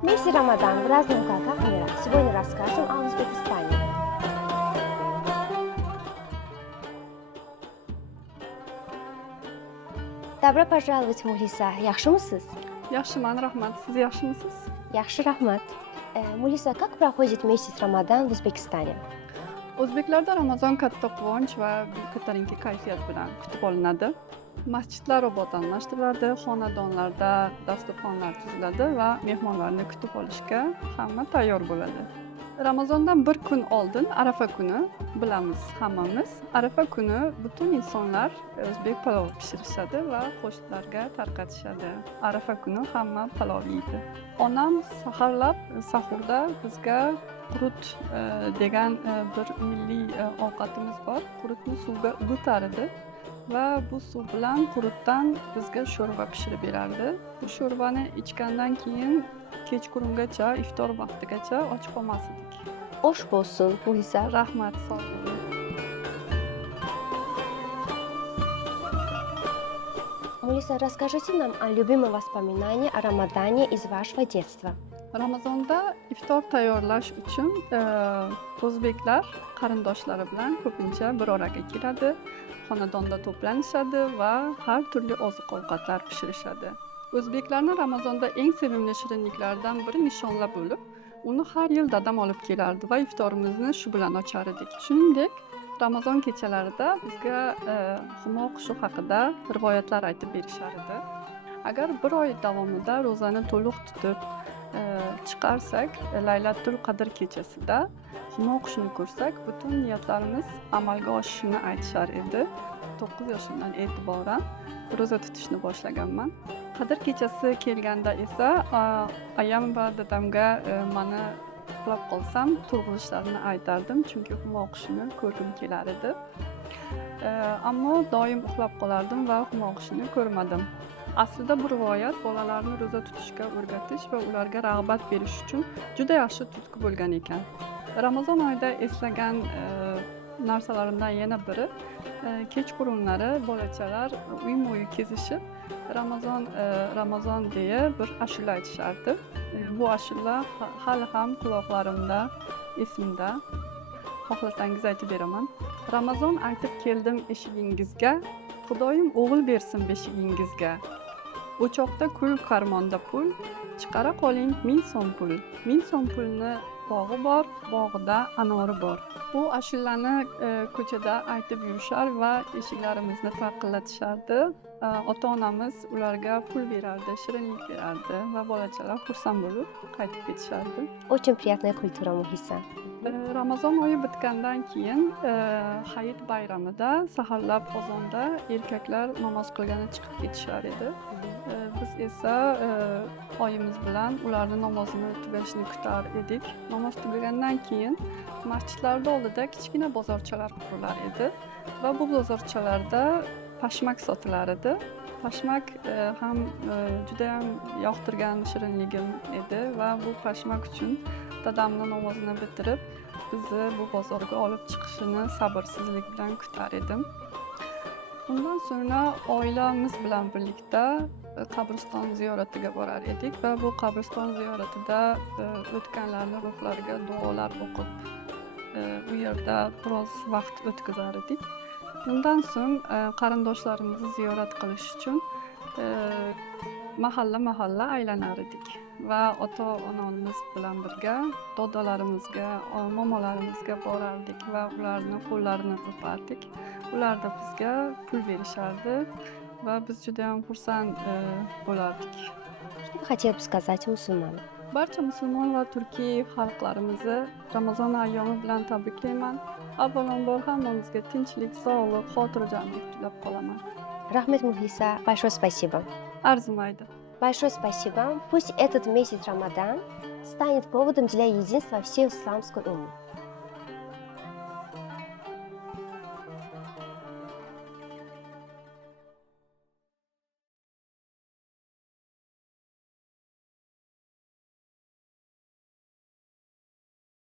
Месяц Рамадан в разных уголках мира. Сегодня расскажем о Узбекистане. Добро пожаловать, Мулиса. Yaxshimisiz? Yaxshiman, rahmat. Siz yaxshimisiz? Yaxshi, rahmat. Мулиса, как проходит месяц Рамадан в Узбекистане? O'zbeklarda Ramazon katta quvonch va ko'tarinki kayfiyat bilan kutib olinadi. Masjidlar obodonlashtiriladi, xonadonlarda dasturxonlar tuziladi va mehmonlarni kutib olishga hamma tayyor bo'ladi. Ramazondan bir kun oldin Arafa kuni bilamiz hammamiz. Arafa kuni butun insonlar o'zbek palov pishirishadi va qo'shnilarga tarqatishadi. Arafa kuni hamma palov yeydi. Onam saharlab sahurda bizga qurut degan bir milliy ovqatimiz bor. Qurutni suvga ko'taradi va bu suv bilan qurutdan bizga sho'rva pishirib berardi. Bu sho'rvani ichgandan keyin kechqurungacha, iftor vaqtigacha och qolmas edik. Osh bo'lsin, Mulisa. Rahmat, sog' bo'ling. Мулиса, расскажите нам о любимом воспоминании о Рамадане из вашего детства. Ramazonda iftor tayyorlash uchun o'zbeklar qarindoshlari bilan ko'pincha bir oraga keladi, xonadonda to'planishadi va har turli oziq-ovqatlar pishirishadi. O'zbeklarning Ramazonda eng sevimli shirinliklaridan biri nishonla bo'lib, uni har yil dadam olib kelardi va iftorimizni shu bilan ochar edik. Shuningdek, Ramazon kechalarida bizga humo qushi haqida rivoyatlar aytib berishar edi. Agar bir oy davomida ro'zani to'liq tutib chiqarsak, Laylatul Qadr kechasida humo qushini ko'rsak, butun niyatlarimiz amalga oshishini aytishar edi. 9 yoshimdan e'tiboran ro'za tutishni boshlaganman. Qadr kechasi kelganda esa ayam va dadamga meni uxlab qolsam turg'ilishlarini aytardim, chunki humo qushini ko'rgim kelar edi. Ammo doim uxlab qolardim va humo qushini ko'rmadim. Aslida bu rivoyat bolalarni ro'za tutishga o'rgatish va ularga rag'bat berish uchun juda yaxshi tutqi bo'lgan ekan. Ramazon oyida eslagan narsalarimdan yana biri kechqurunlari bolachalar uyma-uy kezishib Ramazon deya bir ashula aytishardi. Bu ashula hali ham quloqlarimda, esimda. Xohlasangiz aytib beraman. Ramazon aytib keldim eshigingizga, Xudoyim o'g'il bersin beshigingizga. O'choqda kul, qarmonda pul, chiqara qoling 1000 so'm pul. 1000 so'm pulni bog'i bor, bog'ida anori bor. Bu ashulani ko'chada aytib yurishar va eshiklarimizni taqillatishardi. Ota-onamiz ularga pul berardi, shirinlik berardi va bolachalar xursand bo'lib qaytib ketishardi. Очень приятная культура, Мулиса. Ramazon oyi bitgandan keyin Hayit bayramida saharlab ozonda erkaklar namoz qilgani chiqib ketishar edi. Biz esa oyimiz bilan ularning namozini tugashini kutar edik. Namoz tugagandan keyin masjidlarda oldida kichkina bozorchalar qurilar edi va bu bozorchalarda pashmak sotilar edi. Pashmak ham juda ham yoqtirgan shirinligim edi va bu pashmak uchun dadamni namozini bitirib bizni bu bozorga olib chiqishini sabrsizlik bilan kutar edim. Undan sonra oilamiz bilan birlikda qabriston ziyoratiga borar edik va bu qabriston ziyoratida o'tganlarning ruhlariga duolar o'qib u yerda biroz vaqt o'tkazar edik. Undan so'ng qarindoshlarimizni ziyorat qilish uchun mahalla aylanar edik va ota-onamiz bilan birga dodalarimizga, momolarimizga borardik va ularning qo'llarini o'pardik. Ular da bizga pul berishardi va biz juda ham xursand bo'lardik. Что вы хотели бы сказать мусульманам? Barcha musulmon va turkiy xalqlarimizni Ramazon ayyomi bilan tabriklayman. Avvalambor hammamizga tinchlik, sog'lik, xotirjamlik tilab qolaman. Rahmat, Мулиса. Большое спасибо. Arzimaydi. Большое спасибо. Пусть этот месяц Рамадан станет поводом для единства всей исламской уммы.